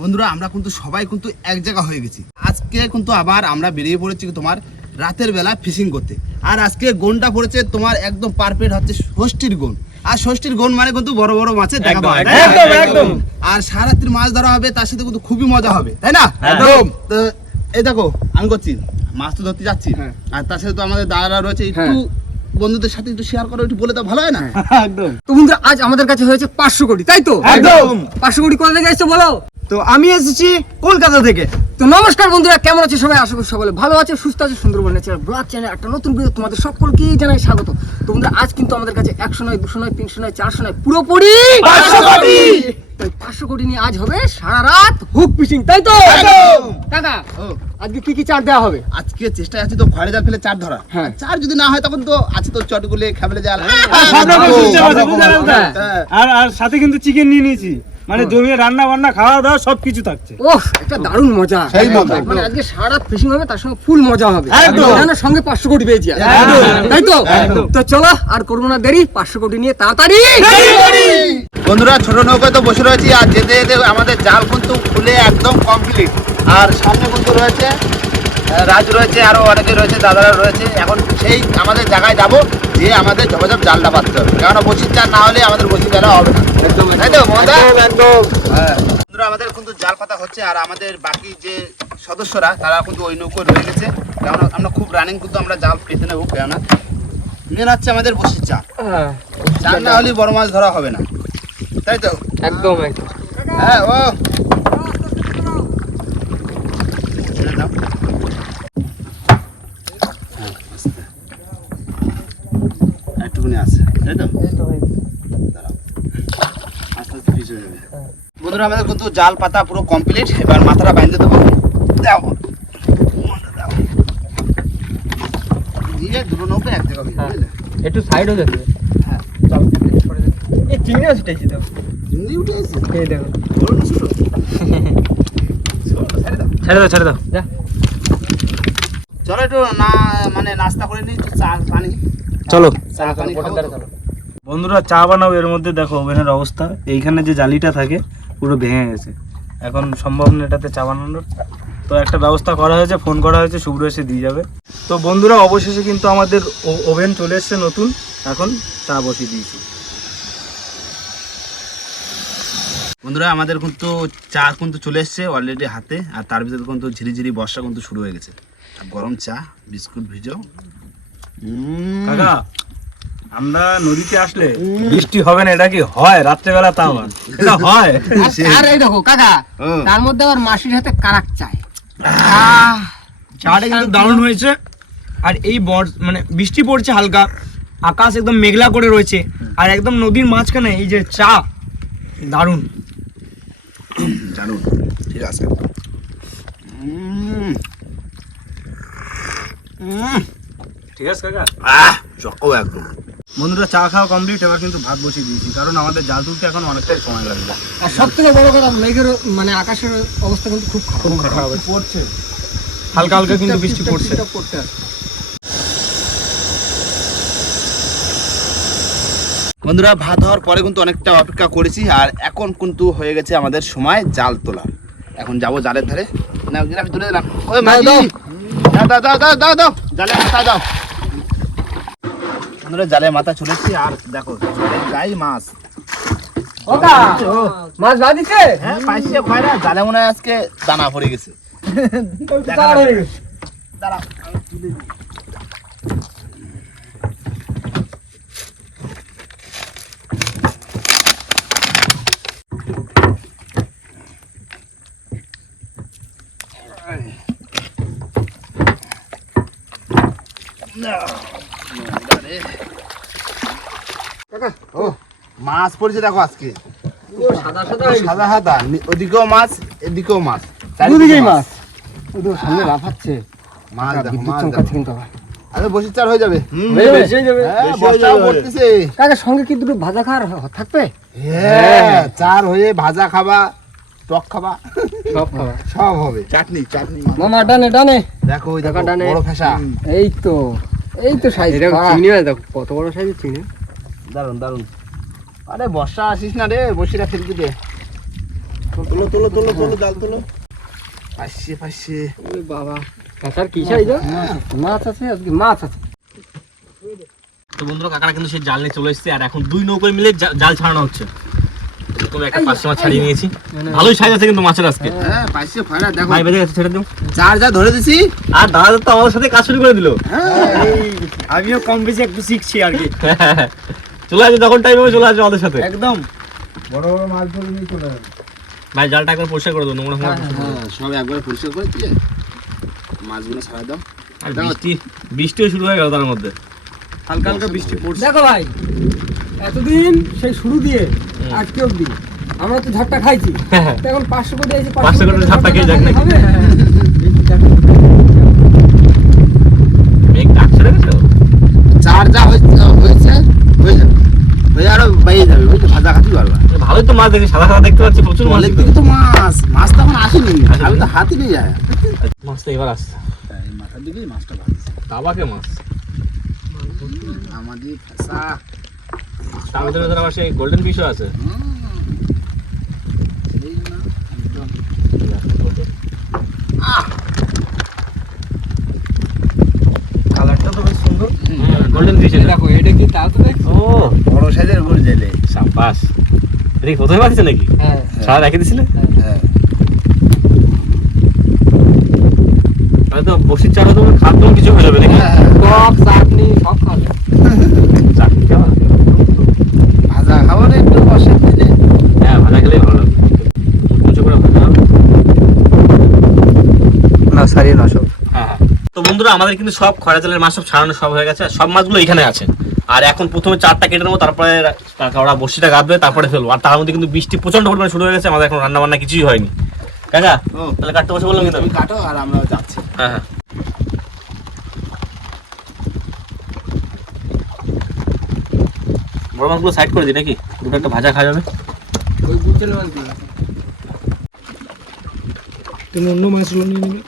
বন্ধুরা আমরা কিন্তু সবাই কিন্তু এক জায়গা হয়ে গেছি। আজকে কিন্তু আবার আমরা বেরিয়ে পড়েছি তোমার রাতের বেলা ফিশিং করতে। আর আজকে গোনটা পড়েছে তোমার একদম পারফেক্ট হচ্ছে ষষ্ঠীর গোন। আর ষষ্ঠীর গোন মানে কিন্তু বড় বড় মাছের দেখা পাওয়া যায়। একদম, একদম। আর সারাত্রি মাছ ধরা হবে তার সাথে কিন্তু খুবই মজা হবে তাই না? একদম। তো এই দেখো আমি করছি। মাছ তো ধরতে যাচ্ছি। হ্যাঁ। আর তার সাথে তো আমাদের দাদারা রয়েছে একটু বন্ধুদের সাথে একটু শেয়ার করো একটু বলে তো ভালো হয় না? একদম। তো বন্ধুরা আজ আমাদের কাছে হয়েছে পাঁচশো কোটি তাই তো? একদম। পাঁচশো কোটি কোথা থেকে এসছো বলো? তো আমি এসেছি কলকাতা থেকে তো নমস্কার বন্ধুরা কেমন আছে সবাই আশা করি সকলে ভালো আছে সুস্থ আছে সুন্দরবন ন্যাচারাল ব্লগ চ্যানেল একটা নতুন ভিডিও তোমাদের সকলকেই জানাই স্বাগত তো বন্ধুরা আজ কিন্তু আমাদের কাছে একশো নয় দুশো নয় তিনশো নয় চারশো নয় পুরোপুরি 500 কোটি। তো এই পাঁচশো কোটি নিয়ে আজ হবে সারা রাত হুক ফিশিং তাই তো। কাকা আজকে কি কি চার দেওয়া হবে আজকে চেষ্টা আছে তো খড়ে জাল ফেলে চার ধরা হ্যাঁ। চার যদি না হয় তখন তো আছে তো চটগুলে খাবলে জাল আছে, আছে। পারলে? হ্যাঁ। আর আর সাথে কিন্তু চিকেন নিয়ে নিয়েছি মানে জমিয়ে রান্না বান্না খাওয়া দাওয়া সব কিছু থাকছে। ওহ একটা দারুণ মজা। সেই মজা। মানে আজকে সারা ফিশিং হবে তার সঙ্গে ফুল মজা হবে। একদম। জানো, সঙ্গে পাঁচশো কোটি পেয়েছি। তাই তো? তো চলো আর করব না দেরি পাঁচশো কোটি নিয়ে তাড়াতাড়ি। বন্ধুরা ছোট নৌকায় তো বসে রয়েছি আর যেতে যেতে আমাদের জাল কিন্তু খুলে একদম কমপ্লিট আর সামনে কিন্তু রয়েছে রাজ রয়েছে আরও অনেকে রয়েছে দাদারা রয়েছে। এখন সেই আমাদের জায়গায় যাব যে আমাদের ঝপঝপ জালটা পাততে হবে। কেননা বসির চাল না হলে আমাদের বসি বেলা হবে না। একদম হ্যাঁ। বন্ধুরা আমাদের কিন্তু জাল পাতা হচ্ছে আর আমাদের বাকি যে সদস্যরা তারা কিন্তু ওই নৌকো রয়ে গেছে। কেননা আমরা খুব রানিং কিন্তু আমরা জাল পেতে নেব কেননা মেন হচ্ছে আমাদের বসির চাল চাল না হলে বড় মাছ ধরা হবে না। তাই তো? একদম একদম। হ্যাঁ ও ছেড়ে দাও। হ্যাঁ, আস্তে। একটুখানি আছে তাই তো দাঁড়াও। আস্তে আস্তে পিছু হয়ে যাবে বন্ধুরা আমাদের কিন্তু জাল পাতা পুরো কমপ্লিট এবার মাথাটা বাইন্ধে দেবো। দাও। দিয়ে দুটো নৌকা এক জায়গা হয়ে। একটু সাইড হয়ে। হ্যাঁ এই চিংড়ি আছে টাইছি দাও হিন্দি উঠে এসেছে? এই দেখো। বড় না ছোট? ছোট, ছেড়ে দাও। ছেড়ে দাও ছেড়ে দাও। যা। চলো একটু না মানে নাস্তা করে নিই চা পানি। চলো। চা পানি তো। বন্ধুরা চা বানাও এর মধ্যে দেখো ওভেনের অবস্থা। এইখানে যে জালিটা থাকে পুরো ভেঙে গেছে। এখন সম্ভব না এটাতে চা বানানোর। তো একটা ব্যবস্থা করা হয়েছে ফোন করা হয়েছে শুভ্র এসে দিয়ে যাবে। তো বন্ধুরা অবশেষে কিন্তু আমাদের ওভেন চলে এসছে নতুন। এখন চা বসিয়ে দিয়েছি। বন্ধুরা আমাদের কিন্তু চা কিন্তু চলে এসছে অলরেডি হাতে আর তার ভিতরে কিন্তু ঝিরিঝিরি বর্ষা কিন্তু শুরু হয়ে গেছে। গরম চা বিস্কুট ভিজো। কাকা আমরা নদীতে আসলে বৃষ্টি হবে না এটা কি হয়? রাত্রেবেলা তা আবার। এটা হয়। আর- এই দেখো কাকা তার মধ্যে আবার মাসির হাতে কারাক চায়। চাটা কিন্তু দারুণ হয়েছে। আর এই বর- মানে বৃষ্টি পড়ছে হালকা আকাশ একদম মেঘলা করে রয়েছে আর একদম নদীর মাঝখানে এই যে চা দারুণ। জানুন ঠিক আছে। ঠিক আছে কাকা। আহ চকো একদম। বন্ধুরা চা খাওয়া কমপ্লিট এবার কিন্তু ভাত বসিয়ে দিয়েছি কারণ আমাদের জাল তুলতে এখন অনেকটাই সময় লাগবে। আর সব থেকে বড় কথা মেঘের মানে আকাশের অবস্থা কিন্তু খুব খারাপ। পড়ছে। হালকা হালকা কিন্তু বৃষ্টি পড়ছে। পড়তে বন্ধুরা ভাত হওয়ার পরে কিন্তু অনেকটা অপেক্ষা করেছি আর এখন কিন্তু হয়ে গেছে আমাদের সময় জাল তোলা। এখন যাব জালের ধারে। জিরাফ তুলে দিলাম ওই দাও দাও। দাও দাও দাও জালে মাথা দাও। বন্ধুরা জালে মাথা চলেছি আর দেখো যাই মাছ ওকা, মাছ বাঁধিছে হ্যাঁ পাইছে খয়রা জালে মনে আজকে দানা পড়ে গেছে হয়ে দিই। ও মাছ পড়েছে দেখো আজকে। সাদা সাদা। সাদা সাদা। ওদিকেও মাছ এদিকেও মাছ। দুদিকেই মাছ। সামনে লাফাচ্ছে। মাছ বিদ্যুৎ চমকাচ্ছে কিন্তু আবার। আরে বসে চার হয়ে যাবে। হয়ে হয়ে। হ্যাঁ, কাকা সঙ্গে কি দুটো ভাজা খাওয়ার থাকবে? হ্যাঁ চার হয়ে ভাজা খাবা টক খাবা। সব খাওয়া সব হবে। চাটনি চাটনি মামা ডানে ডানে। দেখো ওই দেখো ডানে। বড় ফেসা। এই তো এই তো সাইজ চিংড়ি দেখো কত বড় সাইজের চিংড়ি? দারুণ দারুণ আরে বর্ষা আসিস না রে বসিরা ফেলতে দে তোলো তোলো তোলো তোলো জাল তোলো। পাশে পাশে ওরে বাবা। কাঁচার কি চাই যা মাছ আছে আজকে মাছ আছে। তো বন্ধুরা কাকারা কিন্তু সেই জাল নিয়ে চলে এসেছে আর এখন দুই নৌকোয় মিলে জাল ছাড়ানো হচ্ছে। একটা পাঁচশো মাছ ছাড়িয়ে নিয়েছি। ভালোই সাইজ আছে কিন্তু মাছের আজকে। হ্যাঁ দেখো। ভাই বেঁধে গেছে ছেড়ে দিও। চার যা ধরে দিছি। আর দাদা তো আমাদের সাথে কাজ শুরু করে দিল। আমিও কম বেশি একটু শিখছি আর কি। চলে আসবে যখন টাইম হবে চলে আসবে আমাদের সাথে। একদম। বড় বড় মাছ ধরে নিয়ে চলে যাবে ভাই জালটা একবার পরিষ্কার করে দেবো নোংরা হ্যাঁ সব একবারে পরিষ্কার করে দিয়ে মাছগুলো ছাড়া দাও। আর বৃষ্টি বৃষ্টিও শুরু হয়ে গেল তার মধ্যে। হালকা হালকা বৃষ্টি পড়ছে। দেখো ভাই এতদিন সেই শুরু দিয়ে আজকে অব্দি আমরা তো ঝাপটা খাইছি। তো এখন পাঁচশো কোটি আছে পাঁচশো কোটি ঝাপটা খেয়ে যাক নাকি? মেঘ ডাকছে চার যা হয়েছে হয়েছে। হয়ে যাবে হয়ে আরও বাইরে যাবে বুঝলি ভাজা খাতি পারবা ভালোই তো মাছ দেখি সাদা সাদা দেখতে পাচ্ছি প্রচুর মাছ দিকে তো মাছ মাছ তো এখন আসেনি আমি তো হাতি নিয়ে যায় মাছ তো এবার আসছে। মাথার দিকেই মাছটা ভাজছে তাবাকে মাছ। আমাদের ফেসা। তার মধ্যে মধ্যে আবার সেই গোল্ডেন ফিশও আছে না একদম কালারটা তো বেশ সুন্দর গোল্ডেন ফিশ দেখো এটা কি তাও তো দেখছ? ও বড় সাইজের গুড় জেলে। সাবাস এটা কি প্রথমে পাচ্ছি নাকি? হ্যাঁ। সারা রেখে দিছিলে? হ্যাঁ। হয়তো বসির চারা তোমার খাদ্য কিছু হয়ে যাবে নাকি? টক চাটনি সব খাবে চাটনি খাওয়া ভাজা খাব না একটু বর্ষার দিনে। হ্যাঁ ভাজা খেলেই ভালো লাগবে কুচো করে ভাজা না সারিয়ে না সব। হ্যাঁ হ্যাঁ। তো বন্ধুরা আমাদের কিন্তু সব খরা জালের মাছ সব ছাড়ানো সব হয়ে গেছে সব মাছগুলো এখানে আছে। আর এখন প্রথমে চারটা কেটে নেব তারপরে ওরা বসিটা গাঁদবে তারপরে ফেলব। আর তার মধ্যে কিন্তু বৃষ্টি প্রচণ্ড পরিমাণে শুরু হয়ে গেছে আমাদের এখন রান্না বান্না কিছুই হয়নি। কাকা ও। তাহলে কাটতে বসে বললাম কিন্তু। কাটো আর আমরা যাচ্ছি। হ্যাঁ হ্যাঁ। বড় মাছগুলো সাইড করে দিই নাকি? দুটো একটা ভাজা খাওয়া যাবে। তুমি অন্য মাছগুলো নিয়ে নেবে।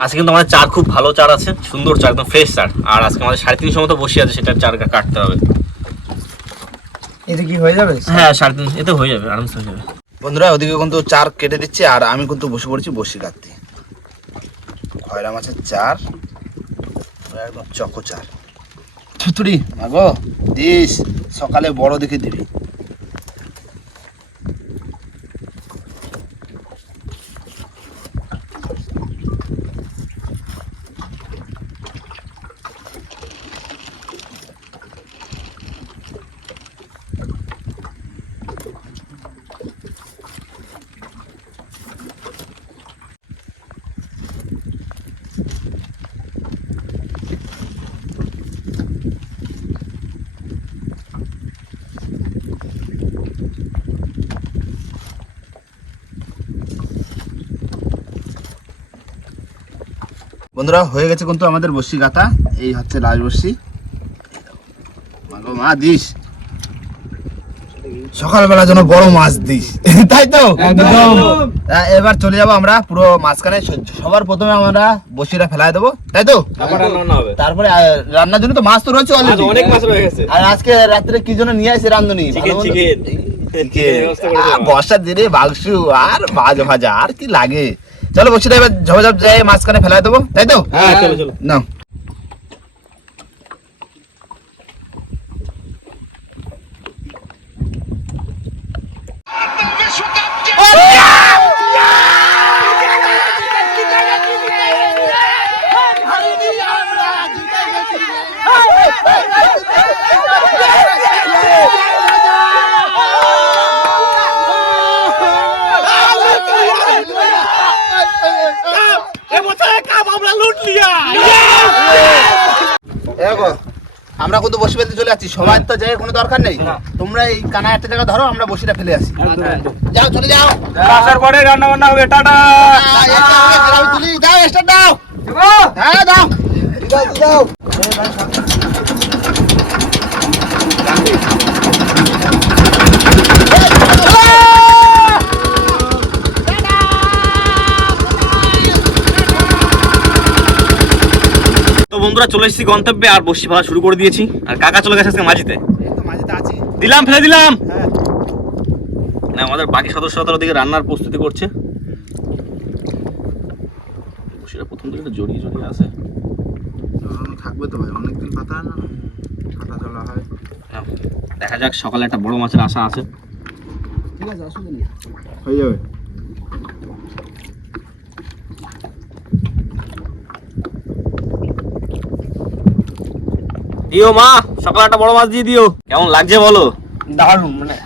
আজকে কিন্তু আমাদের চার খুব ভালো চার আছে সুন্দর চার একদম ফ্রেশ চার। আর আজকে আমাদের সাড়ে তিনশো মতো বসে আছে সেটা চার কাটতে হবে। এতে কি হয়ে যাবে? হ্যাঁ সাড়ে তিনশো এতে হয়ে যাবে আরামসে হয়ে যাবে। বন্ধুরা ওদিকে কিন্তু চার কেটে দিচ্ছে আর আমি কিন্তু বসে পড়েছি বসি কাটতে। খয়রা মাছের চার একদম চকো চার। থুতুড়ি। মাগো দিস সকালে বড় দেখে দিবি। বন্ধুরা হয়ে গেছে কিন্তু আমাদের বসি গাতা এই হচ্ছে লাল বসি। মা দিস। সকালবেলা যেন বড় মাছ দিস। তাই তো? একদম। এবার চলে যাব আমরা পুরো মাঝখানে। সবার প্রথমে আমরা বসিটা ফেলাই দেবো। তাই তো? তারপর রান্নার জন্য তো মাছ তো রয়েছে অলরেডি অনেক মাছ রয়ে গেছে। আর আজকে রাত্রে কি জন্য নিয়ে আসে রান্ধনি। বর্ষার দিনে মাংস আর মাছ ভাজা আর কি লাগে? চলো বসিটা এবার ঝপঝপ যাই মাঝখানে ফেলা দেবো তাই তো? হ্যাঁ চলো চলো। নাও। দেখো আমরা কিন্তু বসে ফেলতে চলে আসছি সবাই তো যাই কোনো দরকার নেই। তোমরা এই কানা একটা জায়গা ধরো আমরা বসিটা ফেলে আসি। যাও চলে যাও। আসার পরে রান্না বান্না হবে টাটা। ফেরাও তুলি। দাও দাও। হ্যাঁ দাও। দাও। বন্ধুরা চলে এসেছি গন্তব্যে আর বসি ভাড়া শুরু করে দিয়েছি। আর কাকা চলে গেছে আজকে মাঝিতে। তো মাঝেতে আছি। দিলাম ফেলে দিলাম। হ্যাঁ। না আমাদের বাকি সদস্যরা তার ওদিকে রান্নার প্রস্তুতি করছে। বসিরা প্রথম দিকে জড়িয়ে জড়িয়ে আসে থাকবে তো ভাই অনেকদিন পাতা না? পাতা চলা হয়। দেখা যাক সকালে একটা বড় মাছের আশা আছে। ঠিক আছে অসুবিধা নেই হয়ে যাবে। দিও মা সকালে একটা বড় মাছ দিয়ে দিও। কেমন লাগছে বলো? দারুণ মানে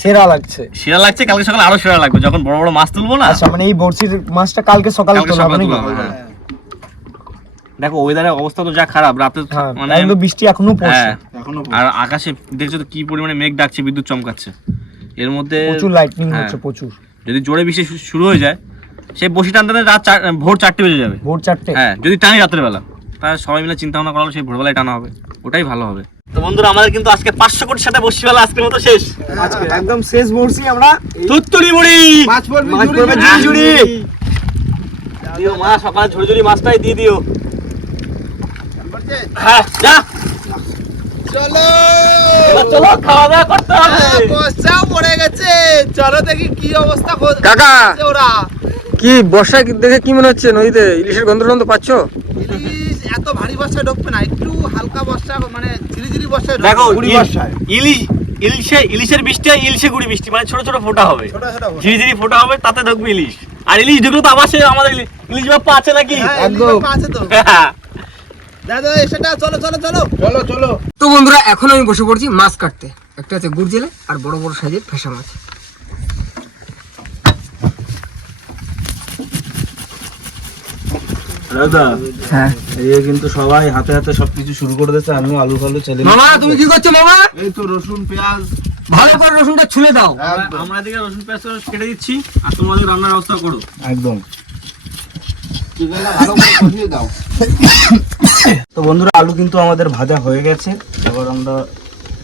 সেরা লাগছে। সেরা লাগছে কালকে সকালে আরও সেরা লাগবে যখন বড় বড় মাছ তুলবো না? আচ্ছা মানে এই বড়শির মাছটা কালকে সকালে তোলা হবে হবে, হ্যাঁ। দেখো ওয়েদারের অবস্থা তো যা খারাপ রাতে হ্যাঁ মানে বৃষ্টি এখনও পড়ছে। হ্যাঁ এখনও আর আকাশে দেখছ তো কি পরিমাণে মেঘ ডাকছে বিদ্যুৎ চমকাচ্ছে। এর মধ্যে প্রচুর লাইটনিং হ্যাঁ। হচ্ছে প্রচুর। যদি জোরে বৃষ্টি শুরু হয়ে যায় সেই বসি টানতে রাত ভোর চারটে বেজে যাবে। ভোর চারটে। হ্যাঁ যদি টানি রাত্রের বেলা তাহলে সবাই মিলে চিন্তা ভাবনা করা হলো সেই ভোরবেলায় টানা হবে। ওটাই ভালো হবে। তো বন্ধুরা আমাদের কিন্তু আজকে পাঁচশো কোটি সাথে বসিবেলা আজকের মতো শেষ। আজকে একদম শেষ বড়শি আমরা। তুত্তুরি মুড়ি! মাছ পড়বে মাছ ঝুড়ি পড়বে ঝুড়ি। দিও মা সকালে ঝুড়ি ঝুড়ি মাছটাই দিয়ে দিও। হ্যাঁ যা। চলো। চলো খাওয়া দাওয়া করতে হবে। হ্যাঁ, পড়ে গেছে। চলো দেখি কি অবস্থা কাকা ওরা। কি বর্ষা দেখে কি মনে হচ্ছে নদীতে? ইলিশের গন্ধ টন্ধ পাচ্ছ? এত ভারী বর্ষায় ঢুকবে না একটু হালকা বর্ষা মানে ঝিরি ঝিরি বর্ষায় দেখো গুড়ি ইল- বর্ষায়। ইলিশ ইলিশে ইলিশের বৃষ্টি আর ইলিশে গুড়ি বৃষ্টি মানে ছোট ছোট ফোঁটা হবে। ছোট ছোট বর্ষা। ঝিরি ঝিরি ফোঁটা হবে তাতে ঢুকবে ইলিশ। আর ইলিশ ঢুকলো তো আবার সে আমাদের ইলিশ বাপ্পা আছে নাকি? হ্যাঁ, একদম। আছে তো। দাদা সেটা চলো চলো চলো। চলো চলো। তো বন্ধুরা এখন আমি বসে পড়ছি মাছ কাটতে। একটা আছে গুড় জেলে আর বড় বড় সাইজের ফেসা মাছ। দাদা হ্যাঁ। এই কিন্তু সবাই হাতে হাতে সবকিছু শুরু করে দিয়েছে আলু ফালু ছেলে মামা তুমি কি করছ মামা? এই তো রসুন পেঁয়াজ। ভালো করে রসুনটা ছুলে দাও। আমরা এদিকে রসুন পেঁয়াজ কেটে দিচ্ছি আর তোমাদের রান্নার ব্যবস্থা করো। একদম। চিকেনটা ভালো করে কষিয়ে দাও। তো বন্ধুরা আলু কিন্তু আমাদের ভাজা হয়ে গেছে। এবার আমরা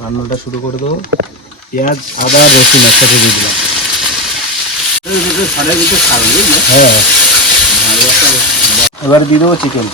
রান্নাটা শুরু করে দেবো। পেঁয়াজ আদা রসুন একসাথে দিয়ে দিলাম। হ্যাঁ। এবার দিয়ে দেবো চিকেন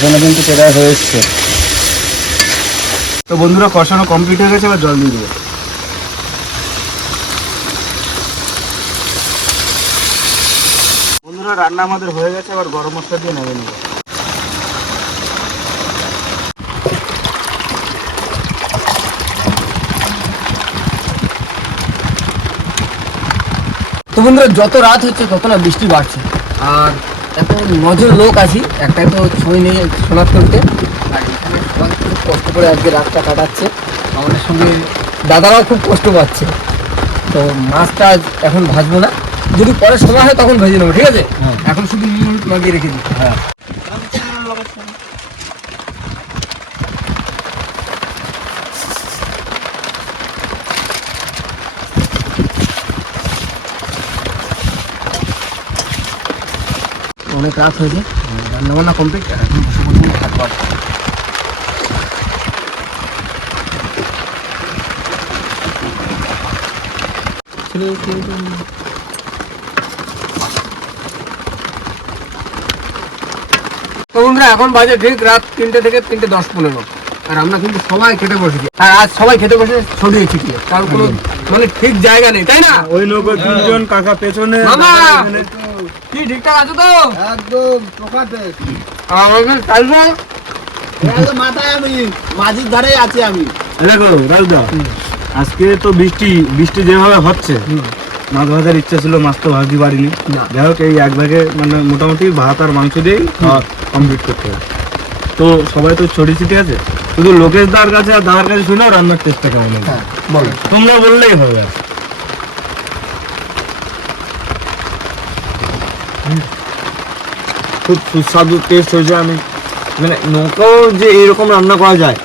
কষানো কিন্তু প্রায় হয়ে এসছে। তো বন্ধুরা কষানো কমপ্লিট হয়ে গেছে এবার জল দিয়ে দেবো। বন্ধুরা রান্না আমাদের হয়ে গেছে এবার গরম মশলা দিয়ে নেমে নেব। তো বন্ধুরা যত রাত হচ্ছে তত না বৃষ্টি বাড়ছে। আর এখন নজর লোক আছি। একটাই তো ছবি নিয়ে সোনার তুলতে। আর এখানে সবাই খুব কষ্ট করে আজকে রাতটা কাটাচ্ছে। আমাদের সঙ্গে দাদারাও খুব কষ্ট পাচ্ছে। তো মাছটা এখন ভাজবো না। যদি পরে সময় হয় তখন ভেজে নেব ঠিক আছে? এখন শুধু নুন লাগিয়ে রেখে দিই। হ্যাঁ। অনেক রাত হয়েছে রান্না বান্না কমপ্লিট এখন বসে বসে তো বন্ধুরা এখন বাজে ঠিক রাত তিনটে থেকে তিনটে দশ পনেরো। আর আমরা কিন্তু সবাই খেতে বসেছি। আর আজ সবাই খেতে বসে ছড়িয়ে ছিটিয়ে কারণ কোনো মানে ঠিক জায়গা নেই তাই না? ওই নৌকো তিনজন কাকা পেছনে। কি ঠিকঠাক আছো তো? একদম টোকাতে আমাদের চাইব মাথায় আমি মাঝির ধারে আছি আমি। দেখো রাজদা আজকে তো বৃষ্টি বৃষ্টি যেভাবে হচ্ছে মাছ ভাজার ইচ্ছা ছিল মাছ তো ভাজি পারিনি যাই হোক এই এক ভাগে মানে মোটামুটি ভাত আর মাংস দিয়েই কমপ্লিট করতে হবে। তো সবাই তো ছড়ি ছিটি আছে। শুধু লোকেশ দার কাছে আর দাদার কাছে শুনেও রান্নার টেস্টটা কেমন হ্যাঁ তোমরা বললেই হবে। খুব সুস্বাদু টেস্ট হয়েছে আমি মানে নৌকাও যে এরকম রান্না করা যায়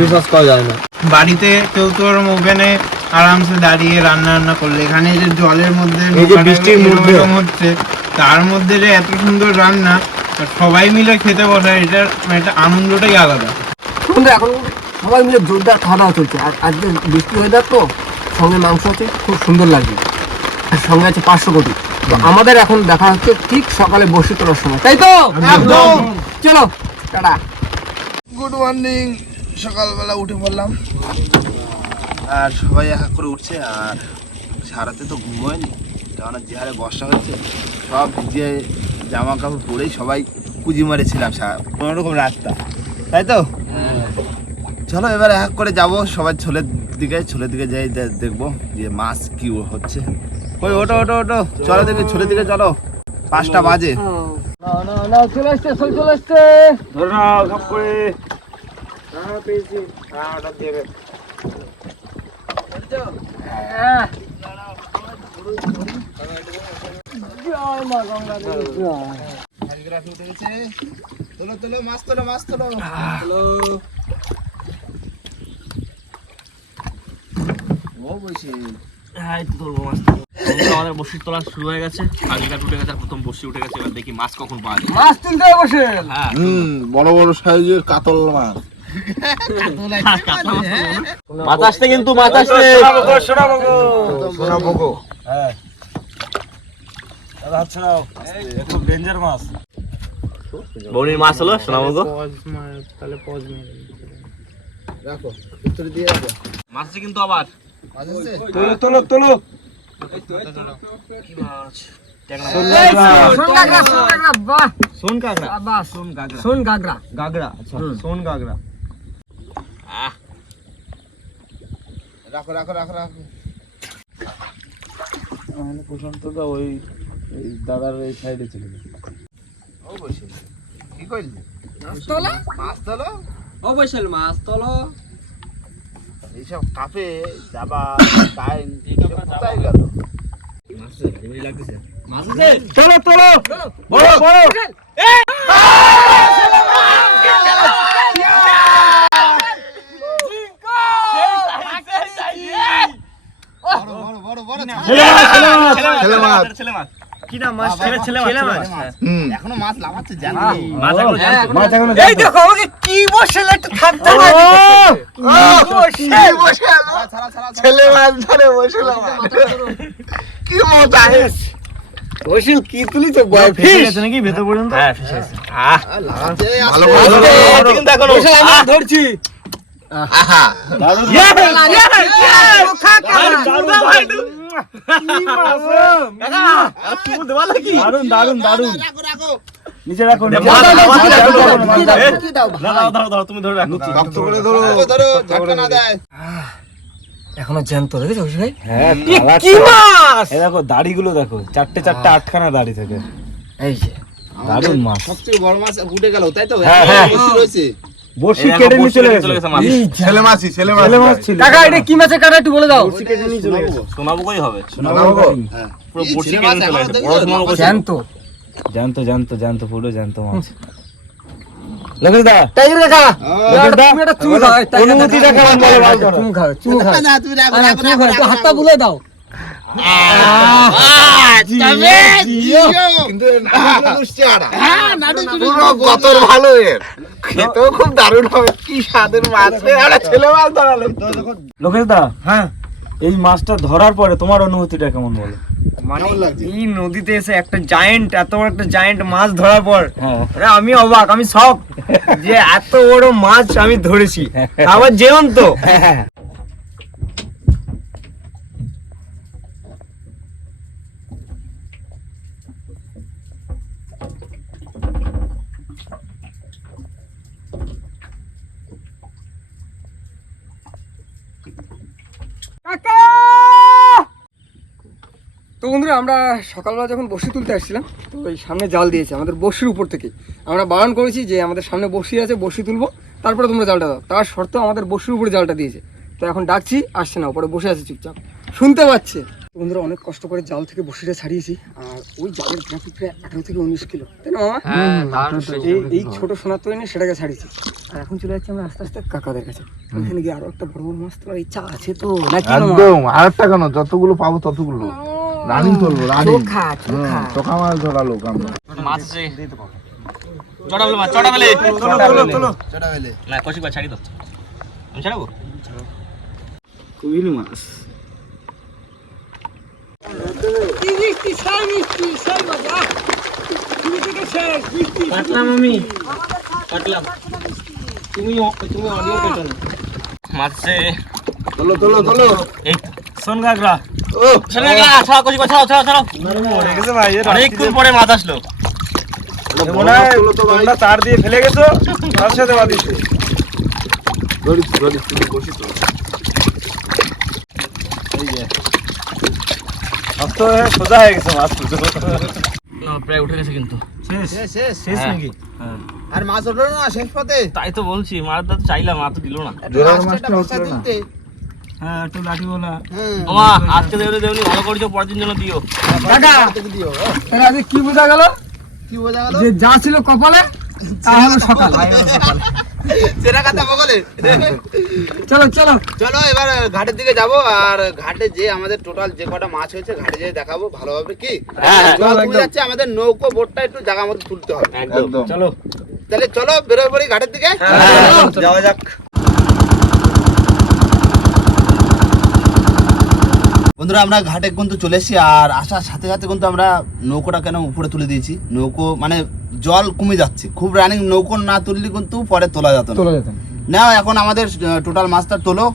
বিশ্বাস করা যায় না। বাড়িতে কেউ তোর ওভেনে আরামসে দাঁড়িয়ে রান্না রান্না করলে এখানে যে জলের মধ্যে এই যে বৃষ্টির মধ্যে। হচ্ছে তার মধ্যে যে এত সুন্দর রান্না সবাই মিলে খেতে বসে এটার মানে একটা আনন্দটাই আলাদা। বন্ধু এখন সবাই মিলে জোরদার খাওয়া দাওয়া চলছে। আর আজকে বৃষ্টি ওয়েদার তো সঙ্গে মাংস আছে খুব সুন্দর লাগবে। আর সঙ্গে আছে পাঁচশো কোটি তো আমাদের এখন দেখা হচ্ছে ঠিক সকালে বসে তোলার সময়। তাই তো? একদম। চলো টাটা। Good morning. সকালবেলা উঠে পড়লাম। আর সবাই এক করে উঠছে আর সারাতে তো ঘুম হয়নি কারণ যে হারে বর্ষা হচ্ছে সব ভিজে জামা কাপড় পরেই সবাই কুজি মারেছিলাম সা- কোনো রকম রাস্তা তাই তো? চলো এবার এক এক করে যাব সবাই ছোলের দিকে ছোলের দিকে যাই দেখব যে মাছ কি হচ্ছে। ওই ওটো ওটো ওটো চলো দেখি ছোলের দিকে চলো। পাঁচটা বাজে। হ্যাঁ। জয় মা গঙ্গা তোলো মাছ তোলো মাছ তোলো ও বসে মাছ বন্ধুরা, আমাদের বসির তোলা শুরু হয়ে গেছে। আগেটা উঠে গেছে প্রথম বসি উঠে গেছে এবার দেখি মাছ কখন পাওয়া যায়। মাছ হবে বসে। হ্যাঁ। হুম বড় বড় সাইজের কাতল মাছ। মাছ আসছে কিন্তু মাছ আসছে। সোনা বাবু সোনা বগো হ্যাঁ। দাদা হাত ছড়াও। একটু ডেঞ্জার মাছ। বৌনির মাছ হলো শোনাবো গো। পজ মার তাহলে পজ মেরে রাখো ভিতরে দিয়ে রাখো। মাছ কিন্তু আবার। তোলো তোলো তোলো। আচ্ছা রাখো ওই দাদার এই সাইডে চলে ও বসে কি তোলা মাছ তোলো অবশ্যই মাছ তোলো এইসব কাপে যাবা টাইম কোথায় গেল? চলো তোলো বড় বড়! ছেলে মাছ ছেলে মাছ। কি না মাছ ছেলে ছেলে মাছ এখনও মাছ লাগাচ্ছে জানি মাছ এখনও। মাছ এখনও এই দেখো আমাকে কি বসে একটু থাকতে ছাড়া ছাড়া ছেলে মাছ ধরে বসে কি মজা বসিল কি তুলি তো ফেসে গেছে নাকি ভেতর পর্যন্ত হ্যাঁ ফেসে গেছে। আহ, লাগাচ্ছে ভালো করে কিন্তু এখনও আহ, ধরছি দারুণ দারুণ নিচে রাখো তুমি ধরে রাখো। ধরো ধরো না দেয় এখনও জ্যান্ত রেখেছো ভাই হ্যাঁ কি মাছ এই দেখো দাড়িগুলো দেখো চারটে চারটে আটখানা দাড়ি থাকে এই যে দারুণ মাছ সবচেয়ে বড় মাছ উঠে গেল তাই তো হ্যাঁ, হ্যাঁ। দেখো, কেটে নিয়ে চলে গেছে। ছেলে মাছই ছেলে মাছ। ছিল কাকা এটা কি মাছের কাটা? একটু বলে দাও। বড়শি কেটে নিয়ে চলে গেছে। সোনাবুকই হবে। হ্যাঁ। পুরো ছেলে কেটে মাছ চলে গেছে। বড় সোনাবুক ছিল। জানতো জানতো জানতো পুরো জানতো মাছ। লোকেশ টাইগার কাকা লোকেশ তুমি একটা চুমু খাও কাকা। কেমন বলো মাছ ধরো চুমু খাও চুমু খাও। না তুমি রাখো রাখো খাও হাতটা রাখো। বুলে দাও। ভালো এর। খেতেও খুব দারুণ হবে। কি স্বাদের মাছ ছেলে মাছ ধরালো। লোকেশ দা হ্যাঁ। এই মাছটা ধরার পরে তোমার অনুভূতিটা কেমন বলো? মানে এই নদীতে এসে একটা জায়েন্ট এত বড় একটা জায়েন্ট মাছ ধরার পর হ্যাঁ। আমি অবাক আমি শখ যে এত বড় মাছ আমি ধরেছি। আবার যেমন্ত কাকা তো বন্ধুরা আমরা সকালবেলা যখন বসি তুলতে আসছিলাম তো ওই সামনে জাল দিয়েছে আমাদের বসির উপর থেকে। আমরা বারণ করেছি যে আমাদের সামনে বসি আছে বসি তুলবো তারপরে তোমরা জালটা দাও। তার সত্ত্বেও আমাদের বসির উপরে জালটা দিয়েছে। তো এখন ডাকছি আসছে না উপরে বসে আছে চুপচাপ। শুনতে পাচ্ছে। বন্ধুরা অনেক কষ্ট করে জাল থেকে বসিটা ছাড়িয়েছি আর ওই জালের গ্রাফিক প্রায় আঠারো থেকে উনিশ কিলো। তাই না মামা? এই এই ছোট সোনার তো এনে সেটাকে ছাড়িয়েছি। আর এখন চলে যাচ্ছি আমরা আস্তে আস্তে কাকাদের কাছে। ওইখানে গিয়ে আরও একটা বড় বড় মাছ তোলার ইচ্ছা আছে তো? একদম আরেকটা কেন? যতগুলো পাবো ততগুলো। রানিং তুলবো রানিং। চোখা মাছ ধরা লোক আমরা। মাছ আছে। চড়া বেলে মাছ চড়া বেলে। সেটা বেলে না কষি বা ছাড়ি দাও আমি ছাড়াবো? কুইল মাছ। কাটলাম তুমি তুমি অডিও কেটো না। মাছ তোলো তোলো তোলো। এই ছাড়া ছাড়াও ছাড়াও মরে গেছে ভাই এর অনেকক্ষণ পরে মাছ আসলো। মনে হয় তোমরা তার দিয়ে ফেলে গেছো তার সাথে তুমি বসি তো। মাছ তো সোজা হয়ে গেছে মাছ না প্রায় উঠে গেছে কিন্তু। শেষ। শেষ শেষ শেষ হ্যাঁ। নাকি? হ্যাঁ। আর মাছ উঠল না শেষ পথে? তাই তো বলছি মাছ তো চাইলাম মা তো দিল না। হ্যাঁ একটু লাঠি ওমা আজকে দেবনি দেবনি ভালো করেছ পরের দিন জন্য দিও। কাকা দিও তাহলে আজকে কি বোঝা গেল? কি বোঝা গেল? যে যা ছিল কপালে তা হলো সকাল। সেটা কথা বলে। চলো চলো। চলো এবার ঘাটের দিকে যাব আর ঘাটে যে আমাদের টোটাল যে কটা মাছ হয়েছে ঘাটে যেয়ে দেখাবো ভালোভাবে কি? হ্যাঁ, হ্যাঁ, যাচ্ছে আমাদের নৌকো বোটটা একটু জায়গা মতো তুলতে হবে। একদম। একদম চলো। তাহলে চলো বেরোয় পড়ি ঘাটের দিকে। যাওয়া যাক। বন্ধুরা আমরা ঘাটে কিন্তু চলে এসেছি আর আসার সাথে সাথে কিন্তু আমরা নৌকোটা কেন উপরে তুলে দিয়েছি? নৌকো মানে জল কমে যাচ্ছে। খুব রানিং নৌকো না তুললে কিন্তু পরে তোলা যেত না। এখন আমাদের টোটাল মাছটা তোলো।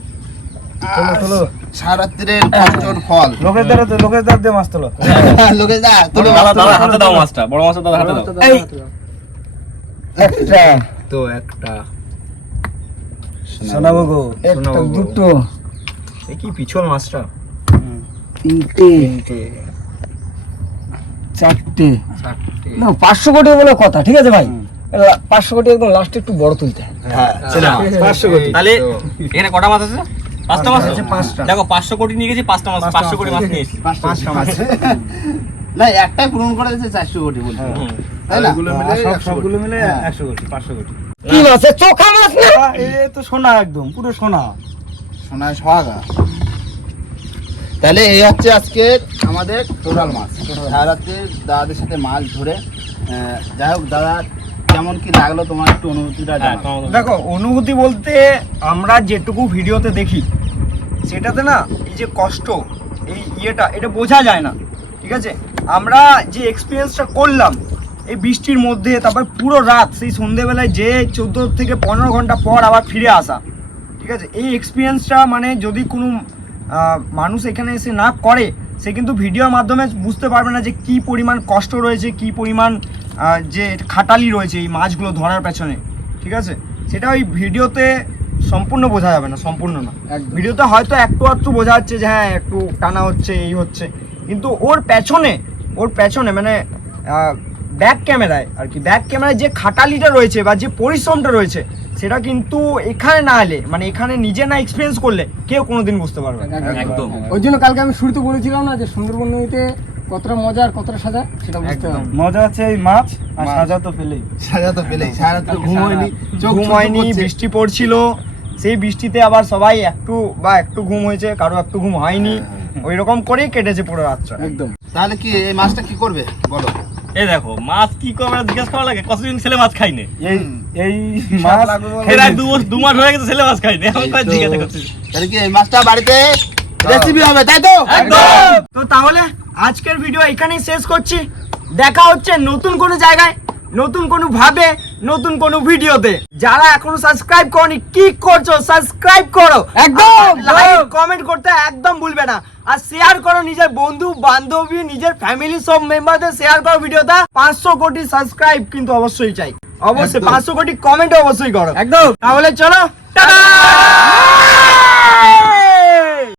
সারাত্রির কষ্টর ফল। লোকের দ্বারা তো লোকের দ্বার দিয়ে মাছ তোলো। লোকে যা তোলো দাদা দাদা হাতে দাও মাছটা বড় মাছটা দাদা হাতে দাও। এই একটা। তো একটা। একটা দুটো। এ কি পিছল মাছটা? তিনটে। চারটে। না পাঁচশো কোটি বলে কথা ঠিক আছে ভাই? পাঁচশো কোটি একদম লাস্টে একটু বড় তুলতে। হ্যাঁ পাঁচশো কোটি। তাহলে এখানে কটা মাছ আছে? পাঁচটা মাছ আছে? পাঁচটা। দেখো পাঁচশো কোটি নিয়ে গেছি পাঁচটা মাছ পাঁচশো কোটি মাছ নিয়ে পাঁচটা মাছ। না একটাই পূরণ করে দিয়েছে চারশো কোটি বলতে হুম। তাই না? এগুলো মিলে সব একশো সবগুলো মিলে হ্যাঁ। একশো কোটি পাঁচশো কোটি। কি মাছ চোখা মাছ না? এ তো সোনা একদম পুরো সোনা। সোনায় সোহাগা। তাহলে এই হচ্ছে আজকে আমাদের টোটাল মাছ। সারা রাত্রে দাদাদের সাথে মাছ ধরে যাই হোক দাদা কেমন কি লাগল তোমার একটু অনুভূতিটা হ্যাঁ দেখো অনুভূতি বলতে আমরা যেটুকু ভিডিওতে দেখি সেটাতে না এই যে কষ্ট এই ইয়েটা এটা বোঝা যায় না ঠিক আছে? আমরা যে এক্সপিরিয়েন্সটা করলাম এই বৃষ্টির মধ্যে তারপর পুরো রাত সেই সন্ধেবেলায় যে চোদ্দ থেকে পনেরো ঘণ্টা পর আবার ফিরে আসা ঠিক আছে? এই এক্সপিরিয়েন্সটা মানে যদি কোনো মানুষ এখানে এসে না করে সে কিন্তু ভিডিওর মাধ্যমে বুঝতে পারবে না যে কি পরিমাণ কষ্ট রয়েছে কি পরিমাণ যে খাটালি রয়েছে এই মাছগুলো ধরার পেছনে। ঠিক আছে? সেটা ওই ভিডিওতে সম্পূর্ণ বোঝা যাবে না সম্পূর্ণ না। ভিডিওতে হয়তো একটু একটু বোঝা যাচ্ছে যে হ্যাঁ একটু টানা হচ্ছে এই হচ্ছে। কিন্তু ওর পেছনে ওর পেছনে মানে ব্যাক ক্যামেরায় আর কি ব্যাক ক্যামেরায় যে খাটালিটা রয়েছে বা যে পরিশ্রমটা রয়েছে সেটা কিন্তু এখানে না এলে মানে এখানে নিজে না এক্সপিরিয়েন্স করলে কেউ কোনোদিন বুঝতে পারবে একদম। ওই জন্য কালকে আমি শুরুতে বলেছিলাম না যে সুন্দরবন নদীতে কতটা মজা আর কতটা সাজা সেটা বুঝতে হবে। মজা আছে এই মাছ আর সাজা তো ফেলেই। সাজা তো পেলেই সারা রাত্রে ঘুম হয়নি চোখ ঘুম হয়নি বৃষ্টি পড়ছিল। সেই বৃষ্টিতে আবার সবাই একটু বা একটু ঘুম হয়েছে কারও একটু ঘুম হয়নি। ওই রকম করেই কেটেছে পুরো রাতটা। একদম। তাহলে কি এই মাছটা কি করবে? বলো। এই দেখো মাছ কি করবে জিজ্ঞেস করা লাগে? কতদিন ছেলে মাছ খাইনি? এই এই মাছ প্রায় দু দু মাস হয়ে গেছে ছেলে মাছ খাইনি। এখন কয় জিজ্ঞাসা করছিস তাহলে কি এই মাছটা বাড়িতে রেসিপি হবে তাই তো? তো তাহলে আজকের ভিডিও এখানেই শেষ করছি। দেখা হচ্ছে নতুন কোনো জায়গায় নতুন কোনো ভাবে নতুন কোন ভিডিওতে। যারা এখনও সাবস্ক্রাইব করনি কি করছ? সাবস্ক্রাইব করো। একদম, লাইক কমেন্ট করতে একদম ভুলবে না। আর শেয়ার করো নিজের বন্ধু বান্ধবী নিজের ফ্যামিলি সব মেম্বারদের শেয়ার করো ভিডিওটা। পাঁচশো কোটি সাবস্ক্রাইব কিন্তু অবশ্যই চাই। অবশ্যই পাঁচশো কোটি কমেন্ট অবশ্যই করো। একদম। তাহলে চলো টাটা!